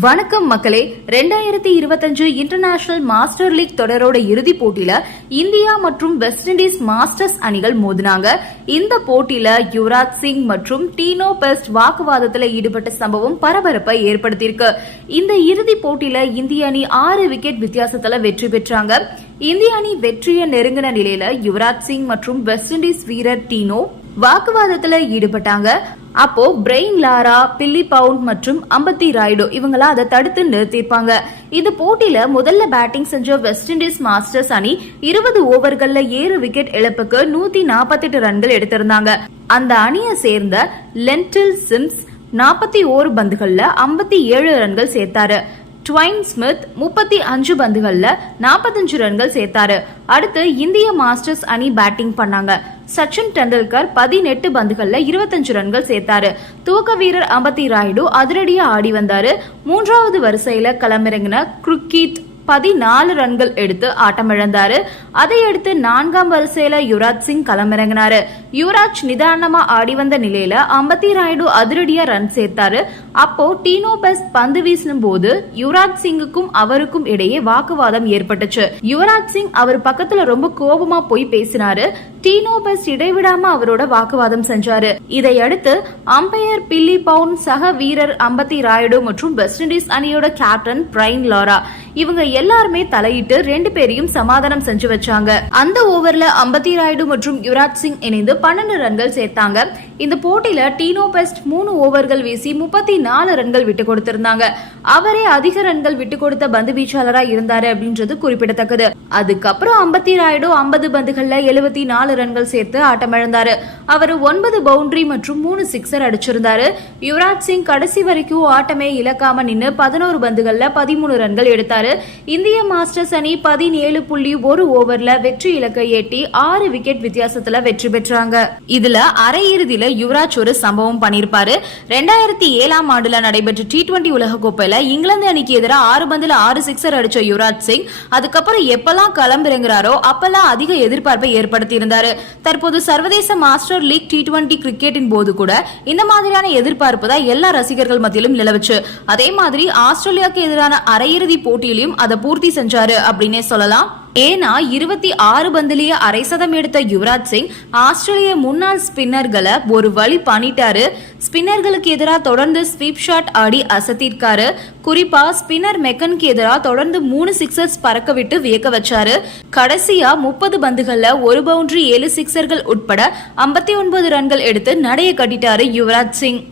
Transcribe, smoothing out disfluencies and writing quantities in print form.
வணக்கம் மக்களே. 2025 international master league தொடரோட இறுதி போட்டியில இந்தியா மற்றும் வெஸ்ட் இண்டீஸ் மாஸ்டர்ஸ் அணிகள் மோதினாங்க. இந்த போட்டியில யுவராஜ் சிங் மற்றும் டீனோ பெஸ்ட் வாக்குவாதத்தில் ஈடுபட்ட சம்பவம் பரபரப்பை ஏற்படுத்தியிருக்கு. இந்த இறுதி போட்டியில இந்திய அணி 6 விக்கெட் வித்தியாசத்துல வெற்றி பெற்றாங்க. இந்திய அணி வெற்றியை நெருங்கின நிலையில யுவராஜ் சிங் மற்றும் வெஸ்ட் இண்டீஸ் வீரர் டீனோ வாக்குவாதத்துல ஈடுபட்டாங்க. அப்போ பிரெயின் லாரா, பில்லி பவுண்ட் மற்றும் அம்பத்தி ராய்டு இவங்கள அதை தடுத்து நிறுத்திருப்பாங்க. இந்த போட்டியில முதல்ல பேட்டிங் செஞ்ச வெஸ்ட் இண்டீஸ் மாஸ்டர்ஸ் அணி 20 ஓவர்கள்ல 7 விக்கெட் இழப்புக்கு 148 ரன்கள் எடுத்திருந்தாங்க. அந்த அணியை சேர்ந்த லென்டில் சிம்ஸ் 41 பந்துகள்ல 57 ரன்கள் சேர்த்தாரு. ட்வைன் ஸ்மித் 35 பந்துகள்ல 45 ரன்கள் சேர்த்தாரு. அடுத்து இந்திய மாஸ்டர்ஸ் அணி பேட்டிங் பண்ணாங்க. சச்சின் டெண்டுல்கர் 18 பந்துகள்ல 25 ரன்கள் சேர்த்தாரு. துவக்க வீரர் அம்பத்தி ராய்டு அதிரடியா ஆடி வந்தாரு. 3வது வரிசையில களமிறங்கின குர்கீத் 14 ரன்கள் எடுத்து ஆட்டமிழந்தாரு. அதையடுத்து 4ஆம் வரிசையில யுவராஜ் சிங் களமிறங்கினாரு. யுவராஜ் நிதானமா ஆடி வந்த நிலையில அம்பத்தி ராய்டு அதிரடியா ரன் சேர்த்தாரு. அப்போ டீனோ பெஸ்ட் பந்து வீசும் போது யுவராஜ் சிங்குக்கும் அவருக்கும் இடையே வாக்குவாதம் ஏற்பட்டுச்சு. யுவராஜ் சிங் அவர் பக்கத்துல ரொம்ப கோபமா போய் பேசினாரு. டீனோ பெஸ்ட் இடைவிடாம அவரோட வாக்குவாதம் செஞ்சாரு. இதையடுத்து அம்பையர் பில்லி பவுண்ட், சக வீரர் அம்பத்தி ராய்டு மற்றும் வெஸ்ட் இண்டீஸ் அணியோட கேப்டன் பிரெயின் லாரா இவங்க எல்லாருமே தலையிட்டு 2 பேரையும் சமாதானம் செஞ்சு வச்சாங்க. அந்த ஓவர்ல அம்பத்தி ராய்டு மற்றும் யுவராஜ் சிங் இணைந்து 12 ரன்கள் சேர்த்தாங்க. இந்த போட்டியில டீனோ பெஸ்ட் 3 ஓவர்கள் வீசி 34 ரன்கள் விட்டு கொடுத்திருந்தாங்க. அவரே அதிக ரன்கள் விட்டு கொடுத்த பந்து வீச்சாளரா இருந்தாரு அப்படின்றது குறிப்பிடத்தக்கது. அதுக்கப்புறம் அம்பத்தி ராய்டு 50 பந்துகள்ல 74 ரன்கள் சேர்த்து ஆட்டமிழந்தாரு. அவர் 9 பவுண்டரி மற்றும் 3 சிக்ஸர் அடிச்சிருந்தாரு. யுவராஜ் சிங் கடைசி வரைக்கும் ஆட்டமே இழக்காம நின்று 11 பந்துகள்ல 13 ரன்கள் எடுத்தாரு. இந்திய மாஸ்டர்ஸ் அணி 17.1 ஓவர்ல வெற்றி இலக்கை எட்டி 6 விக்கெட் வித்தியாசத்துல வெற்றி பெற்றாங்க. இதுல அரையிறுதியில யுவராஜ் ஒரு சம்பவம் பண்ணிருப்பாரு. 2007ஆம் ஆண்டுல நடைபெற்ற T20 உலகக்கோப்பையில இங்கிலாந்து அணிக்கு எதிராக 6 பந்துல 6 சிக்ஸர் அடிச்ச யுவராஜ் சிங் அதுக்கப்புறம் எப்பெல்லாம் களமிறங்குறாரோ அப்பெல்லாம் அதிக எதிர்பார்ப்பை ஏற்படுத்தி இருந்தாரு. தற்போது சர்வதேச மாஸ்டர் லீக் T20 கிரிக்கெட்டின் போது கூட இந்த மாதிரியான எதிர்பார்ப்பு தான் எல்லா ரசிகர்கள் மத்தியிலும் நிலவுச்சு. அதே மாதிரி ஆஸ்திரேலியாவுக்கு எதிரான அரையிறுதி போட்டியிலும் அதை பூர்த்தி செஞ்சாரு அப்படின்னே சொல்லலாம். ஏன்னா 26 பந்துலயே அரை சதம் எடுத்த யுவராஜ் சிங் ஆஸ்திரேலிய முன்னாள் ஸ்பின்னர்களை ஒரு வழி பண்ணிட்டாரு. ஸ்பின்னர்களுக்கு எதிராக தொடர்ந்து ஸ்வீப் ஷாட் ஆடி அசத்திருக்காரு. குறிப்பா ஸ்பின்னர் மெக்கனுக்கு எதிராக தொடர்ந்து 3 சிக்ஸர்ஸ் பறக்க விட்டு வியக்க வச்சாரு. கடைசியா 30 பந்துகள்ல 1 பவுண்டரி 7 சிக்ஸர்கள் உட்பட 59 ரன்கள் எடுத்து நடைய கட்டிட்டாரு யுவராஜ் சிங்.